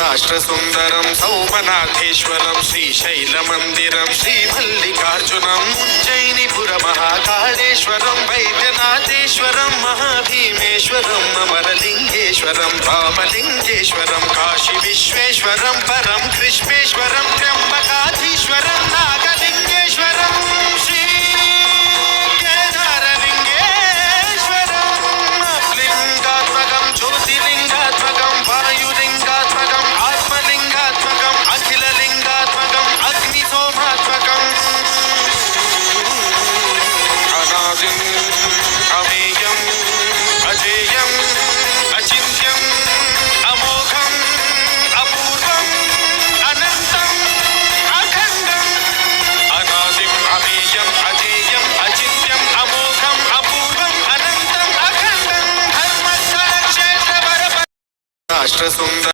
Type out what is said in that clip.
राष्ट्रसुन्दरं सौमनाथेश्वरं श्रीशैलमन्दिरं श्रीमल्लिकार्जुनम् उज्जयिनीपुरमहाकाळेश्वरं वैद्यनाथेश्वरं महाभीमेश्वरम् अमरलिङ्गेश्वरं रामलिङ्गेश्वरं काशीविश्वेश्वरं परं कृष्णेश्वरं त्र्यम्बकाधीश्वरं नागलिङ्गेश्वरं राष्ट्रसुन्दर